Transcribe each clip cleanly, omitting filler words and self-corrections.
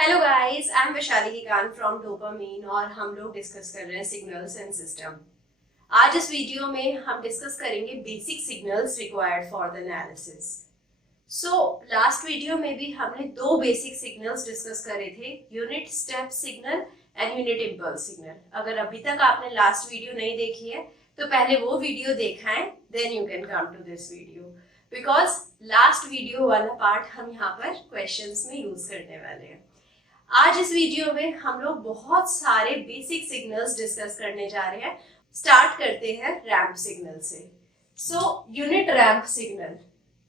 Hello guys, I am Vaishali Hikan from Dopamine और हम लोग डिस्कस कर रहे हैं सिग्नल्स एंड सिस्टम। आज इस वीडियो में हम डिस्कस करेंगे basic signals required for the analysis. Last video में भी हमने दो बेसिक सिग्नल्स डिस्कस करे थे, unit step signal and unit impulse signal. अगर अभी तक आपने लास्ट वीडियो नहीं देखी है तो पहले वो वीडियो देखा है, then you can come to this video, because last video वाला पार्ट हम यहाँ पर क्वेश्चंस में यूज करने वाले हैं। आज इस वीडियो में हम लोग बहुत सारे बेसिक सिग्नल्स डिस्कस करने जा रहे हैं। स्टार्ट करते हैं रैंप सिग्नल से। Unit ramp signal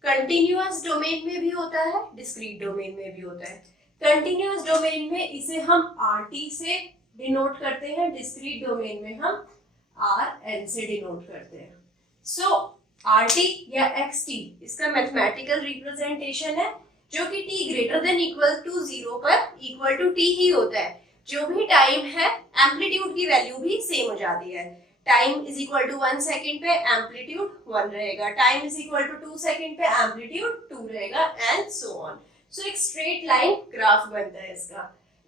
continuous domain में भी होता है, डिस्क्रीट डोमेन में भी होता है। कंटिन्यूअस डोमेन में इसे हम RT से डिनोट करते हैं, डिस्क्रीट डोमेन में हम RN से डिनोट करते हैं। RT या XT इसका मैथमेटिकल रिप्रेजेंटेशन है जो कि t greater than equal to 0 पर इक्वल टू t ही होता है। जो भी टाइम है एम्पलीट्यूड की वैल्यू भी सेम हो जाती है। Time is equal to 1 second पे एम्पलीट्यूड 1 रहेगा, time is equal to 2 second पे एम्पलीट्यूड 2 रहेगा एंड सो ऑन। सो एक स्ट्रेट लाइन ग्राफ बनता है इसका।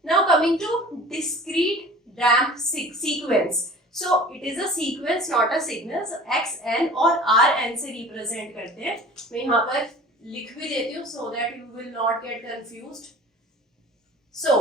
Now coming to discrete ramp sequence. So it is a sequence, not a signal. So XN और RN से रिप्रेजेंट करते हैं। मैं यहाँ पर लिख भी देती हूँ so that you will not get confused. So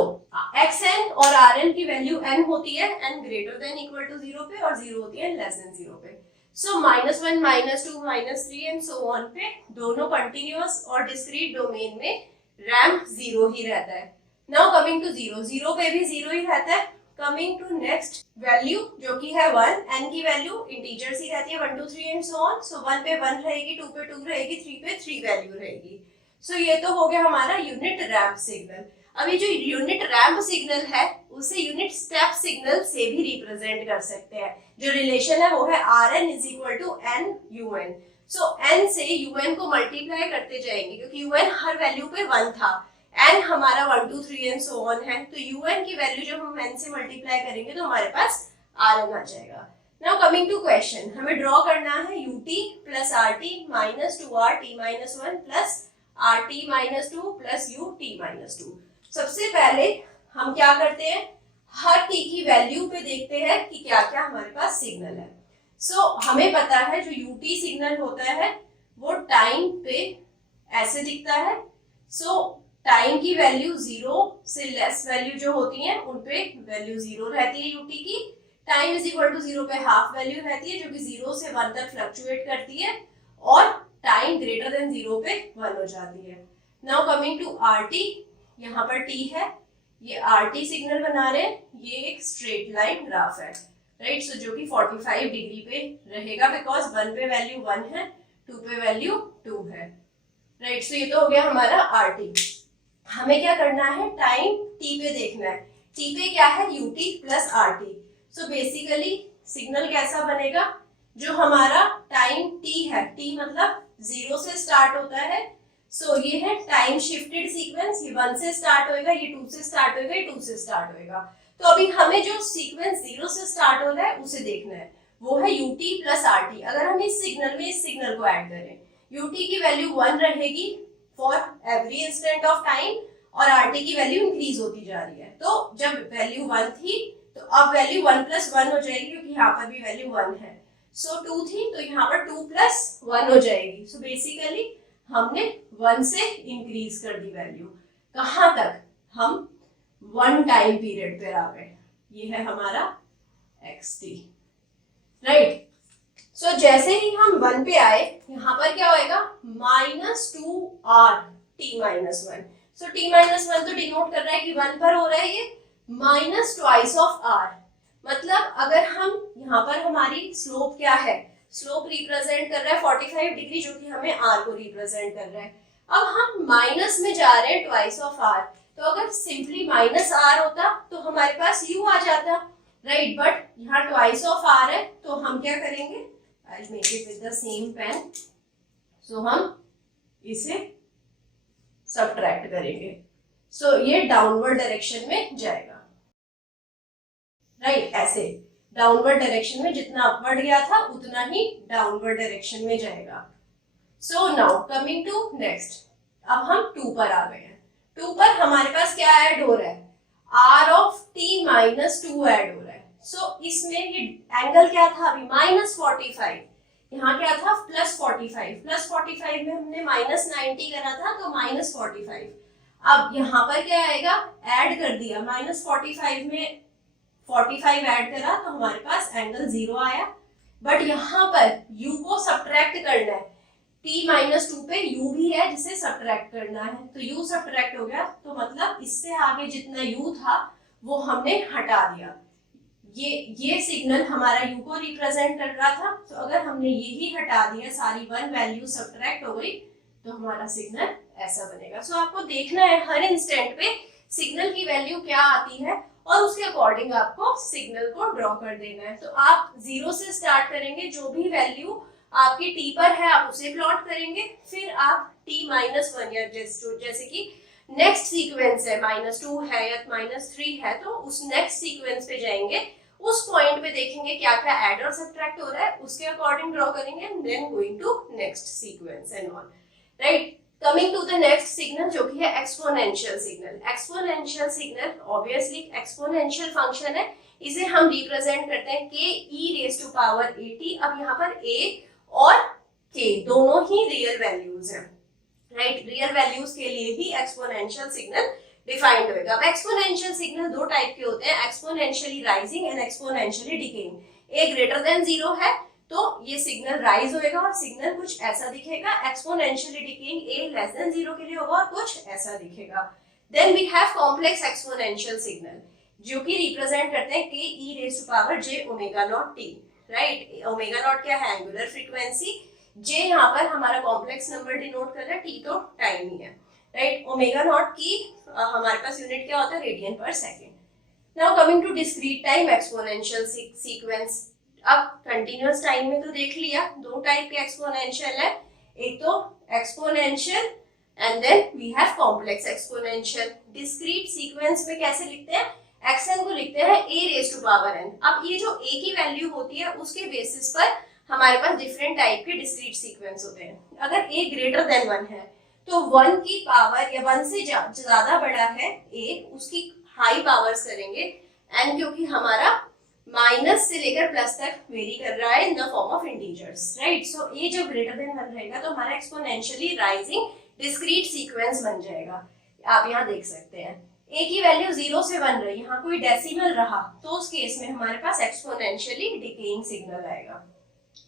XN और RN की वैल्यू N होती है, N greater than equal to 0 पे और 0 होती है less than 0 पे। So -1, -2, -3 and so on पे दोनों continuous और discrete domain में रैंप 0 ही रहता है। Now coming to 0, 0 पे भी 0 ही रहता है। कमिंग टू नेक्स्ट वैल्यू जो कि है 1, n की वैल्यू इंटीजर्स ही रहती है 1 2 3 एंड सो ऑन। सो 1 पे 1 रहेगी, 2 पे 2 रहेगी, 3 पे 3 वैल्यू रहेगी। सो ये तो हो गया हमारा यूनिट रैंप सिग्नल। अभी जो यूनिट रैंप सिग्नल है उसे यूनिट स्टेप सिग्नल से भी रिप्रेजेंट कर सकते हैं। जो रिलेशन है वो है Rn is equal to n un। So n से un को मल्टीप्लाई करते जाएंगे क्योंकि un हर वैल्यू पे 1 था, n हमारा 1 2 3 एंड सो ऑन है। तो un की वैल्यू जब हम n से मल्टीप्लाई करेंगे तो हमारे पास Rn आ जाएगा। नाउ कमिंग टू क्वेश्चन, हमें ड्रॉ करना है ut plus RT minus 2RT minus 1 plus RT minus 2 plus ut minus 2। सबसे पहले हम क्या करते हैं, हर t की वैल्यू पे देखते हैं कि क्या क्या हमारे पास सिग्नल है। हमें पता है जो ut सिग्नल होता है वो टाइम पे ऐसे दिखता है। टाइम की वैल्यू 0 से लेस वैल्यू जो होती है उन पे वैल्यू 0 रहती है ut की। टाइम इज इक्वल टू 0 पे हाफ वैल्यू रहती है जो कि 0 से 1 तक फ्लक्चुएट करती है और टाइम ग्रेटर देन 0 पे 1 हो जाती है। नाउ कमिंग टू RT, यहाँ पर t है, ये RT सिग्नल बना रहे हैं, ये एक स्ट्रेट लाइन ग्राफ है, राइट। सो जो कि 45 डिग्री पे रहेगा बिकॉज 1 पे वैल्यू 1 है, 2 पे वैल्यू 2 है, राइट। सो ये तो हो गया हमारा RT। हमें क्या करना है, टाइम t पे देखना है। t पे क्या है, ut plus RT। So basically signal कैसा बनेगा, जो हमारा टाइम t है, t मतलब 0 से स्टार्ट होता है। ये है टाइम शिफ्टेड सीक्वेंस, ये 1 से स्टार्ट होएगा, ये 2 से स्टार्ट होएगा, ये 2 से स्टार्ट होएगा। तो अभी हमें जो सीक्वेंस 0 से स्टार्ट हो रहा है उसे देखना है, वो है ut प्लस RT। अगर हम इस सिग्नल में इस सिग्नल को ऐड करें, ut की वैल्यू 1 रहेगी for every instant of time और RT की वैल्यू इंक्रीज होती जा रही है। तो जब वैल्यू 1 थी तो अब वैल्यू 1 प्लस 1 हो जाएगी क्योंकि यहाँ पर भी वैल्यू 1 है। 2 थी तो यहाँ पर 2 प्लस 1 हो जाएगी। बेसिकली हमने 1 से इंक्रीज कर दी वैल्यू। कहाँ तक, हम 1 टाइम पीरियड पे आ गए। ये है हमारा xt, राइट। जैसे ही हम 1 पे आए, यहाँ पर क्या होएगा, -2RT माइनस 1। t माइनस 1 तो डिनोट कर रहा है कि 1 पर हो रहा है, ये माइनस ट्वाइस ऑफ r। मतलब अगर हम यहाँ पर, हमारी स्लोप क्या है, स्लोप रिप्रेजेंट कर रहा है 45 डिग्री जो कि हमें r को रिप्रेजेंट कर रहा है। अब हम माइनस में जा रहे हैं ट्वाइस ऑफ r, तो अगर सिंपली माइनस r होता तो हमारे पास u आ जाता, राइट। बट यहाँ ट्वाइस ऑफ r है तो हम क्या करेंगे, I'll make it with the same pen. हम इसे सब्ट्रैक्ट करेंगे। ये डाउनवर्ड डायरेक्शन में जाएगा, राइट। ऐसे डाउनवर्ड डायरेक्शन में जितना अपवर्ड गया था उतना ही डाउनवर्ड डायरेक्शन में जाएगा। नाउ कमिंग टू नेक्स्ट, अब हम 2 पर आ गए हैं। 2 पर हमारे पास क्या ऐड हो रहा है, r of t minus 2 add हो रहा है। सो इसमें ये एंगल क्या था अभी -45, यहाँ क्या था +45, +45 में हमने -90 करा था तो -45। अब यहाँ पर क्या आएगा, ऐड कर दिया, -45 में 45 ऐड करा तो हमारे पास एंगल 0 आया। बट यहाँ पर u को सब्ट्रैक्ट करना है, t माइनस 2 पे u भी है जिसे सब्ट्रैक्ट करना है, तो u सब्ट्रैक्ट हो गया, तो मतलब इससे आगे जितना u था वो हमने हटा दिया। ये सिग्नल हमारा u को रिप्रेजेंट कर रहा था, तो अगर हमने ये ही हटा दिया, सारी 1 वैल्यू सब्ट्रैक्ट हो गई, तो हमारा सिग्नल ऐसा बनेगा। सो आपको देखना है हर इंस्टेंट पे सिग्नल की वैल्यू क्या आती है और उसके अकॉर्डिंग आपको सिग्नल को ड्रॉ कर देना है। तो आप 0 से स्टार्ट करेंगे, जो भी वैल्यू आपकी t पर है आप उसे प्लॉट करेंगे, फिर आप t माइनस 1 या जैसे कि नेक्स्ट सीक्वेंस है -2 है या -3 है, तो उस नेक्स्ट सीक्वेंस पे जाएंगे, उस पॉइंट पे देखेंगे क्या क्या ऐड और सब्ट्रैक्ट हो रहा है, उसके अकॉर्डिंग ड्रॉ करेंगे, then going to next sequence and all, right. Coming to the next signal जो कि है exponential signal. Exponential signal obviously exponential function है, इसे हम रिप्रेजेंट करते हैं k e raise to power at। अब यहाँ पर a और k दोनों ही रियल वैल्यूज हैं, राइट। रियल वैल्यूज के लिए ही एक्सपोनेंशियल सिग्नल डिफाइंड होगा। अब एक्सपोनेंशियल सिग्नल दो टाइप के होते हैं, exponentially rising and exponentially decaying. a greater than 0 है तो ये सिग्नल राइज होएगा और सिग्नल कुछ ऐसा दिखेगा, exponentially decaying a less than 0 के लिए होगा और कुछ ऐसा दिखेगा। Then we have complex exponential signal जो कि रिप्रेजेंट करते हैं k e raise to power j omega naught t, right. Omega naught क्या है, एंगुलर फ्रीक्वेंसी, j यहाँ पर हमारा कॉम्प्लेक्स नंबर डिनोट कर रहा है, t तो टाइम ही है, राइट। ओमेगा नॉट की हमारे पास यूनिट क्या होता है, रेडियन पर second. Now coming to discrete time exponential sequence. अब कंटिन्यूअस टाइम में तो देख लिया, दो टाइप के एक्सपोनेंशियल है, एक तो exponential and then we have complex exponential. Discrete sequence में कैसे लिखते हैं, xn को लिखते हैं a raise to power n। अब ये जो a की वैल्यू होती है उसके बेसिस पर हमारे पास डिफरेंट टाइप के डिस्क्रीट सीक्वेंस होते हैं। अगर a ग्रेटर देन 1 है तो 1 की पावर या 1 से ज्यादा बड़ा है a, उसकी हाई पावर्स करेंगे, n क्योंकि हमारा माइनस से लेकर प्लस तक वेरी कर रहा है in the form of integers, right. So a जब ग्रेटर देन 1 रहेगा तो हमारा एक्सपोनेंशियली राइजिंग डिस्क्रीट सीक्वेंस बन जाएगा। आप यहाँ देख सकते हैं a की वैल्यू 0 से 1 रही, यहाँ कोई डेसिमल रहा तो उस केस में हमारे पास एक्सपोनेंशियली डिकेइंग सिग्नल आएगा,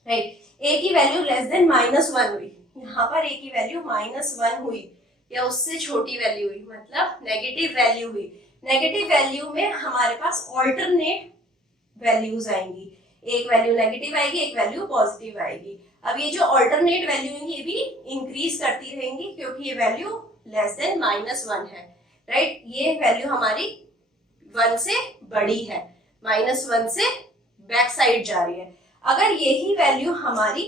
राइट। a की वैल्यू लेस देन -1 हुई, यहाँ पर a की वैल्यू -1 हुई या उससे छोटी वैल्यू हुई, मतलब नेगेटिव वैल्यू हुई। नेगेटिव वैल्यू में हमारे पास ऑल्टरनेट वैल्यूज आएंगी, एक वैल्यू नेगेटिव आएगी, एक वैल्यू पॉजिटिव आएगी। अब ये जो ऑल्टरनेट वैल्यू होंगी ये भी इंक्रीज करती रहेंगी क्योंकि ये वैल्यू लेस देन -1 है, राइट। ये वैल्यू हमारी 1 से बड़ी है, -1 से बैक साइड जा रही है। अगर यही वैल्यू हमारी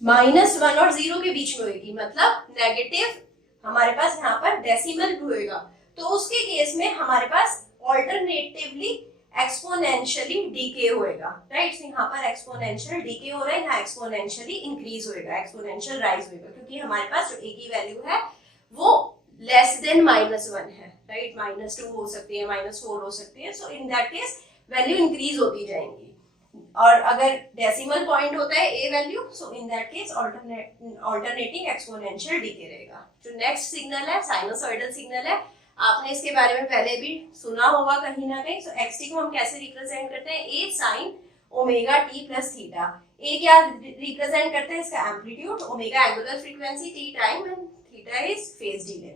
-1 और 0 के बीच में होगी, मतलब नेगेटिव हमारे पास यहाँ पर डेसिमल होएगा, तो उसके केस में हमारे पास ऑल्टरनेटिवली एक्सपोनेंशियली डीके होएगा, राइट। यहाँ पर एक्सपोनेंशियल डीके हो रहा है, यहाँ एक्सपोनेंशियली इंक्रीज होएगा, एक्सपोनेंशियल राइज होएगा, क्योंकि हमारे पास जो a की वैल्यू है वो लेस देन -1 है, राइट। -2 हो सकती है, -4 हो सकती है, so in that case value increase होती जाएंगी। और अगर डेसिमल पॉइंट होता है a value, so in that case alternating exponential decay रहेगा। जो नेक्स्ट सिग्नल है साइनोसॉइडल सिग्नल है, आपने इसके बारे में पहले भी सुना होगा कहीं ना कहीं। सो xt को हम कैसे रिप्रेजेंट करते हैं, a sin omega t plus theta. a क्या रिप्रेजेंट करते हैं, इसका amplitude, omega angular frequency, t time and theta is phase delay.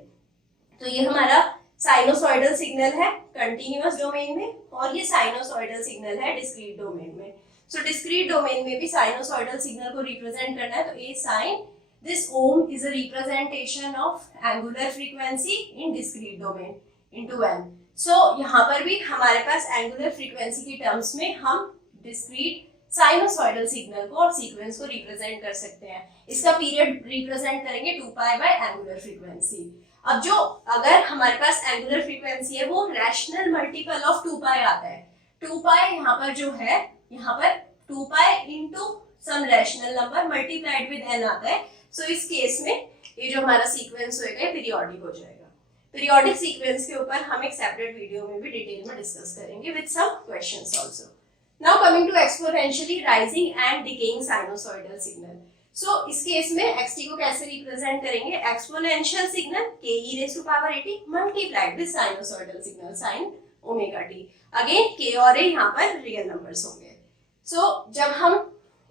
तो ये हमारा साइनोसॉइडल सिग्नल है कंटीन्यूअस डोमेन में, और ये साइनोसॉइडल सिग्नल है डिस्क्रीट डोमेन में। सो डिस्क्रीट डोमेन में भी साइनोसॉइडल सिग्नल को रिप्रेजेंट करना है, तो a sin this ohm is a representation of angular frequency in discrete domain into n. So यहाँ पर भी हमारे पास angular frequency की terms में हम discrete साइनोसॉइडल सिग्नल को और सीक्वेंस को रिप्रेजेंट कर सकते हैं। इसका पीरियड रिप्रेजेंट करेंगे 2π बाय एंगुलर फ्रीक्वेंसी। अब जो अगर हमारे पास एंगुलर फ्रीक्वेंसी है वो रैशनल मल्टीपल ऑफ 2π आता है। 2π यहाँ पर जो है, यहाँ पर 2π into some rational number multiplied with n आता है। सो इस केस में ये जो हमारा सीक्वेंस होएगा पीरियोडिक हो जाएगा। पीरियोडिक सीक्वेंस के ऊपर हम एक सेपरेट वीडियो में भी डिटेल में डिस्कस करेंगे with some questions also. Now coming to exponentially rising and decaying sinusoidal signal. So इस केस में xt को कैसे रिप्रेजेंट करेंगे? Exponential signal k e raised to power at multiplied with sinusoidal signal sin omega t। Again k और a यहाँ पर real numbers होंगे। सो जब हम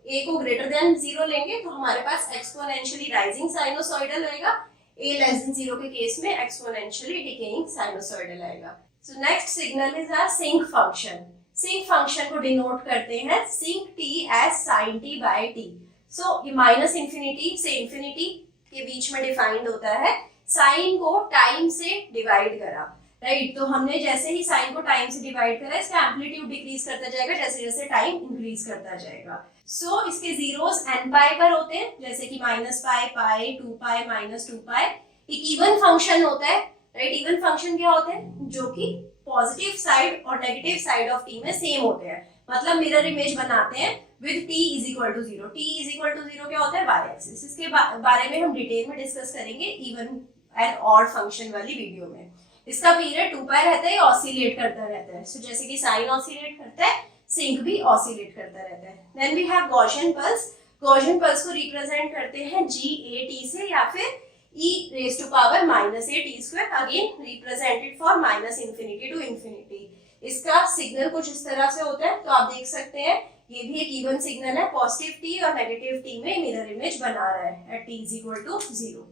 a को ग्रेटर देन 0 लेंगे तो हमारे पास एक्सपोनेंशियली राइजिंग साइनोसॉइडल होएगा, a लेस देन 0 के केस में एक्सपोनेंशियली डिकेइंग साइनोसॉइडल आएगा। So next signal is our sinc function. Sinc function को डिनोट करते हैं sinc t as sin t by t। So ये माइनस इंफिनिटी से इंफिनिटी के बीच में डिफाइंड होता है, साइन को टाइम से डिवाइड करा, राइट। तो हमने जैसे ही साइन को टाइम से डिवाइड करा, इसका एम्पलीट्यूड डिक्रीज करता जाएगा जैसे जैसे टाइम इंक्रीज करता जाएगा। सो इसके जीरोस n पाई पर होते हैं, जैसे कि माइनस पाई, पाई, 2 पाई, माइनस 2 पाई। एक इवन फंक्शन होता है, राइट। इवन फंक्शन क्या होते हैं? जो कि पॉजिटिव साइड और नेगेटिव साइड ऑफ t में सेम होते हैं, मतलब मिरर इमेज बनाते हैं with t is equal to 0। t is equal to 0 क्या होता है? Y axis. इसके बारे में हम डिटेल में डिस्कस करेंगे इवन एंड ऑड फंक्शन वाली वीडियो में। इसका पीरियड 2 पाई रहता है, ऑसिलेट करता रहता है। सो जैसे कि साइन ऑसिलेट करता है, सिंक भी ऑसिलेट करता रहता है। Then we have Gaussian pulse. Gaussian pulse को रिप्रेजेंट करते हैं g_a_t से या फिर e raised to power -a_t², again represented for minus infinity to infinity. इसका सिग्नल कुछ इस तरह से होता है, तो आप देख सकते हैं ये भी एक इवन सिग्नल है, पॉजिटिव t और नेगेटिव t में मिरर इमेज बना रहा है at t is equal to 0।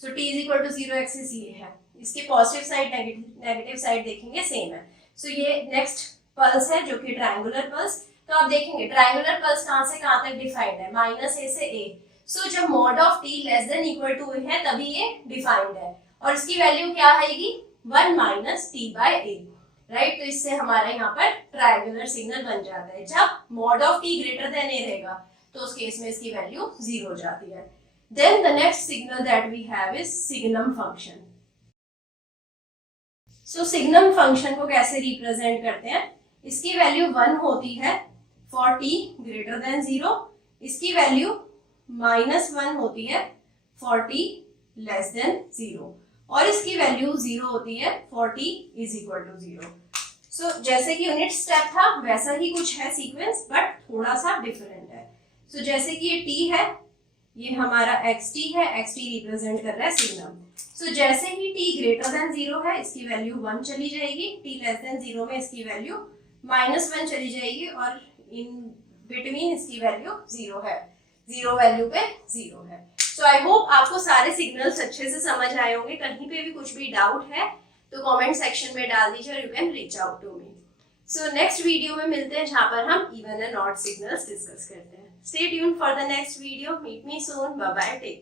So t is equal to 0 axis ये है, इसके पॉजिटिव साइड नेगेटिव साइड देखेंगे सेम है। सो ये नेक्स्ट पल्स है जो कि ट्रायंगुलर पल्स। तो आप देखेंगे ट्रायंगुलर पल्स कहां से कहां तक डिफाइंड है? -a से a। सो जब mod of t less than equal to है तभी ये डिफाइंड है, और इसकी वैल्यू क्या आएगी? 1 minus t by a, right. तो इससे हमारा यहाँ पर ट्रायंगुलर सिग्नल बन जाता है। जब mod of t greater then a रहेगा तो उस केस में इसकी वैल्यू 0 हो जाती है। Then the next signal that we have is signum function. So signum function को कैसे रिप्रेजेंट करते हैं? इसकी वैल्यू 1 होती है फॉर t ग्रेटर देन 0, इसकी वैल्यू -1 होती है फॉर t लेस देन 0, और इसकी वैल्यू 0 होती है for t is equal to 0। So जैसे कि यूनिट स्टेप था वैसा ही कुछ है सीक्वेंस, बट थोड़ा सा डिफरेंट है। सो जैसे कि ये t है, ये हमारा xt है, xt रिप्रेजेंट कर रहा है सिग्नम। सो जैसे ही t ग्रेटर देन 0 है इसकी वैल्यू 1 चली जाएगी, t लेस देन 0 में इसकी वैल्यू -1 चली जाएगी, और इन बिटवीन इसकी वैल्यू 0 है, 0 वैल्यू पे 0 है। सो आई होप आपको सारे सिग्नल्स अच्छे से समझ आए होंगे। कहीं पे भी कुछ भी डाउट है तो कमेंट सेक्शन में डाल दीजिए और you can reach out to me. So next video में मिलते हैं जहां पर हम even and odd signals discuss करते हैं। Stay tuned for the next video. Meet me soon. Bye bye, take